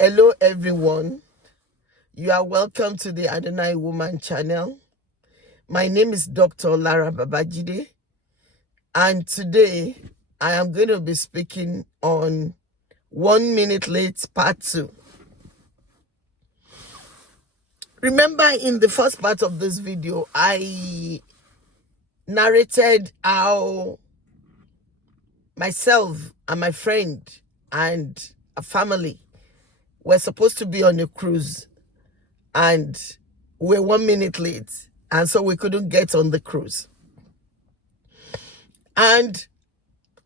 Hello everyone, you are welcome to the Adonai Woman channel. My name is Dr. Lara Babajide, and today I am going to be speaking on 1 minute late part 2. Remember, in the first part of this video I narrated how myself and my friend and a family were supposed to be on a cruise, and we're 1 minute late, and so we couldn't get on the cruise. And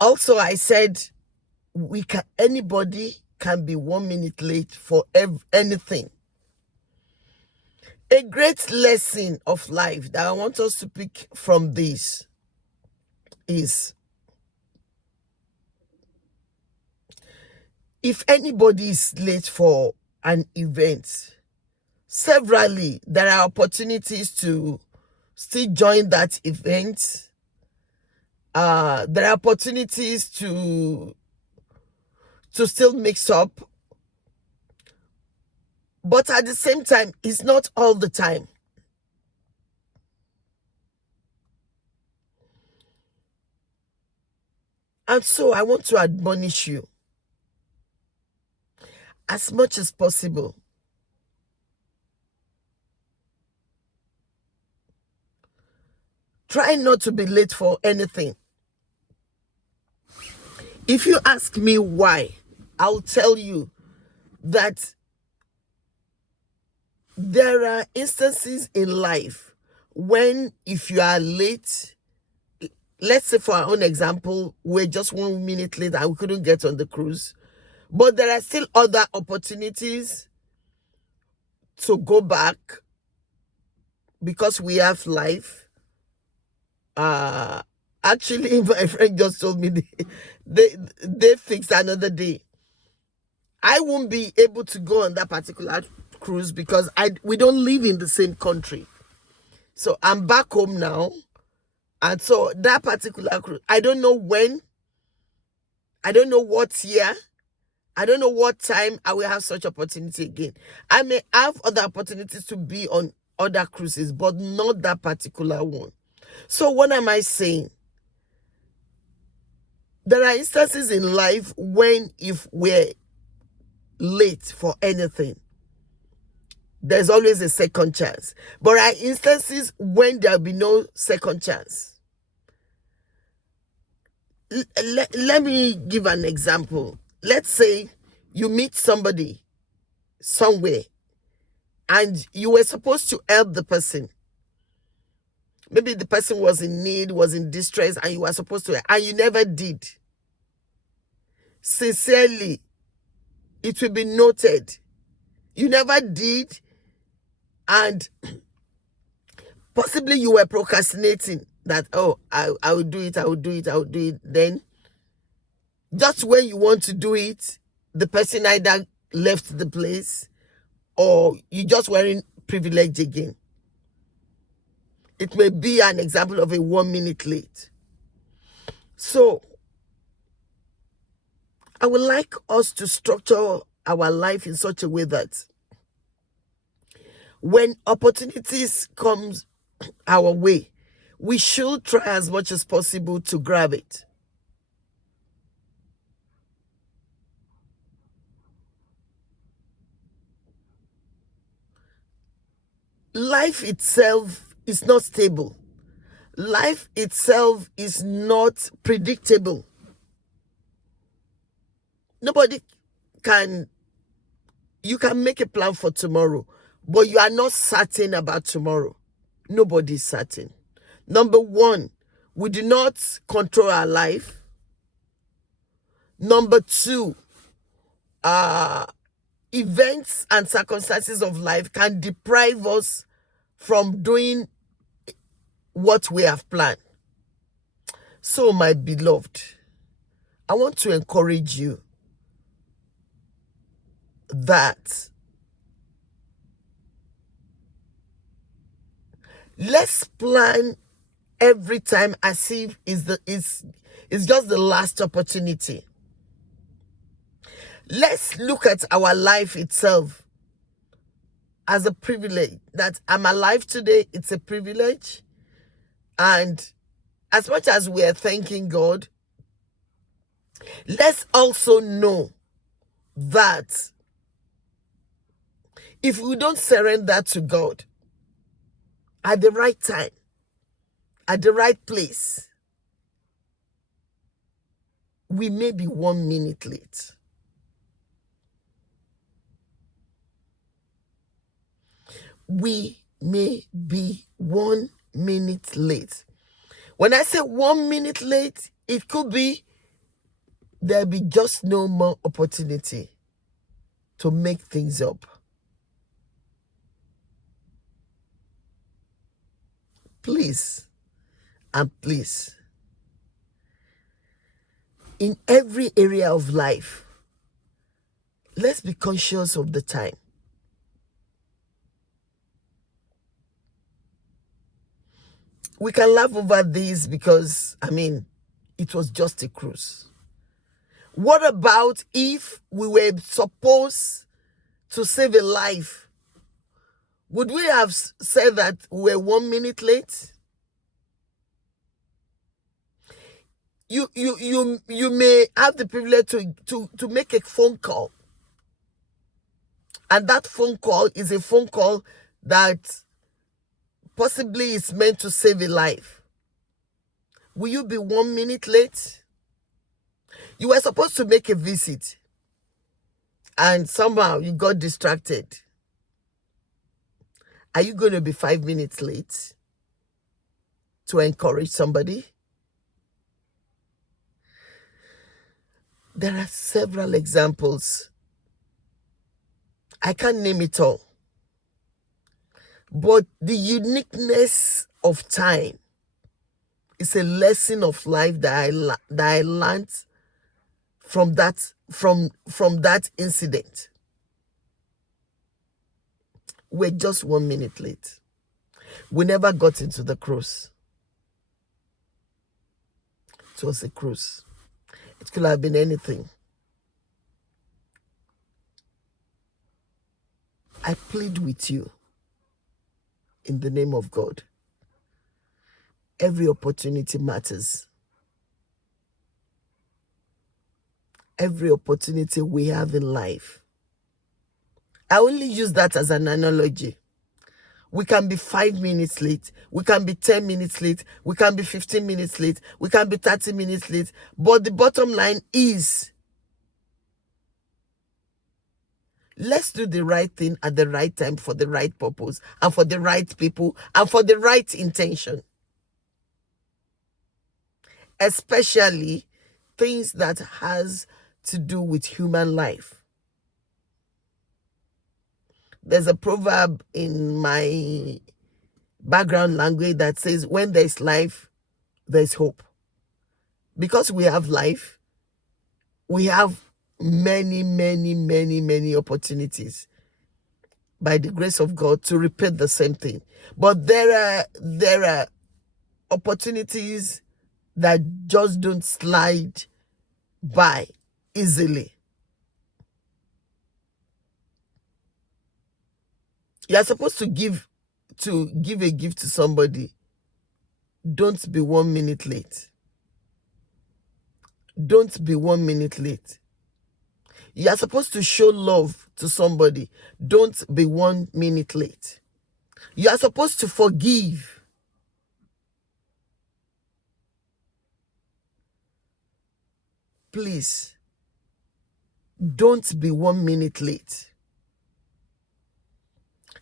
also I said anybody can be 1 minute late for anything. A great lesson of life that I want us to pick from this is, if anybody is late for an event, severally there are opportunities to still join that event. There are opportunities to still mix up, but at the same time it's not all the time. And so I want to admonish you, as much as possible, try not to be late for anything. If you ask me why, I'll tell you that there are instances in life when, if you are late, let's say for our own example, we're just 1 minute late and we couldn't get on the cruise, but there are still other opportunities to go back because we have life. Actually, my friend just told me they fixed another day. I won't be able to go on that particular cruise because we don't live in the same country. So I'm back home now. And so that particular cruise, I don't know when, I don't know what year, I don't know what time I will have such opportunity again. I may have other opportunities to be on other cruises, but not that particular one. So what am I saying? There are instances in life when, if we're late for anything, there's always a second chance. But there are instances when there'll be no second chance. Let me give an example. Let's say you meet somebody somewhere and you were supposed to help the person. Maybe the person was in need, was in distress, and you were supposed to, and you never did. Sincerely, it will be noted. You never did, and possibly you were procrastinating that, oh, I will do it, I will do it, I will do it. Then, just when you want to do it, the person either left the place or you just weren't privileged again. It may be an example of a 1 minute late. So I would like us to structure our life in such a way that when opportunities comes our way, we should try as much as possible to grab it. Life itself is not stable. Life itself is not predictable. You can make a plan for tomorrow, but you are not certain about tomorrow. Nobody is certain. Number one, we do not control our life. Number two, events and circumstances of life can deprive us from doing what we have planned. So, my beloved, I want to encourage you that let's plan every time as if it's just the last opportunity. Let's look at our life itself as a privilege. That I'm alive today, it's a privilege. And as much as we are thanking God, let's also know that if we don't surrender to God at the right time, at the right place, we may be 1 minute late. We may be 1 minute late. When I say 1 minute late, it could be there'll be just no more opportunity to make things up. Please, and please, in every area of life, let's be conscious of the time. We can laugh over this because, it was just a cruise. What about if we were supposed to save a life? Would we have said that we were 1 minute late? You may have the privilege to make a phone call. And that phone call is a phone call that possibly is meant to save a life. Will you be 1 minute late? You were supposed to make a visit and somehow you got distracted. Are you going to be 5 minutes late to encourage somebody? There are several examples. I can't name it all. But the uniqueness of time is a lesson of life that I learned from that incident. We're just 1 minute late. We never got into the cruise. It was a cruise. It could have been anything. I plead with you in the name of God. Every opportunity matters. Every opportunity we have in life. I only use that as an analogy. We can be 5 minutes late. We can be 10 minutes late. We can be 15 minutes late. We can be 30 minutes late. But the bottom line is, let's do the right thing at the right time for the right purpose and for the right people and for the right intention. Especially things that has to do with human life. There's a proverb in my background language that says, when there's life, there's hope. Because we have life, we have many, many, many, many opportunities by the grace of God to repeat the same thing. But there are opportunities that just don't slide by easily. You're supposed to give a gift to somebody. Don't be 1 minute late. Don't be 1 minute late. You are supposed to show love to somebody. Don't be 1 minute late. You are supposed to forgive. Please, don't be 1 minute late.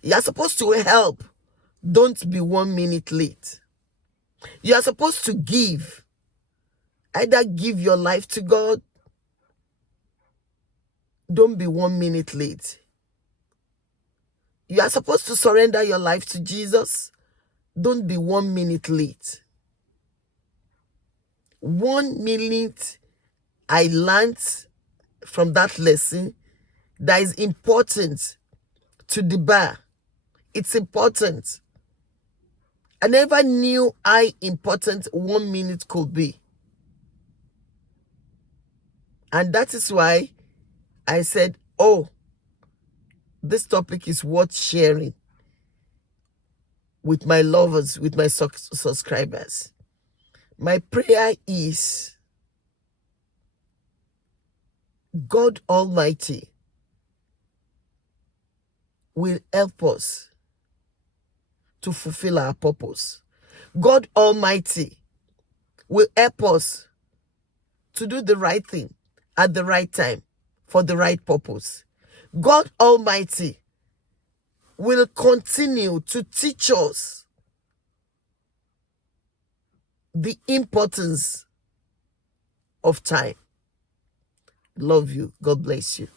You are supposed to help. Don't be 1 minute late. You are supposed to give. Either give your life to God. Don't be 1 minute late. You are supposed to surrender your life to Jesus. Don't be 1 minute late. 1 minute I learned from that lesson that is important to the bar. It's important. I never knew how important 1 minute could be. And that is why I said, oh, this topic is worth sharing with my lovers, with my subscribers. My prayer is God Almighty will help us to fulfill our purpose. God Almighty will help us to do the right thing at the right time for the right purpose. God Almighty will continue to teach us the importance of time. Love you. God bless you.